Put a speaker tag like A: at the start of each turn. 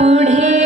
A: ओढे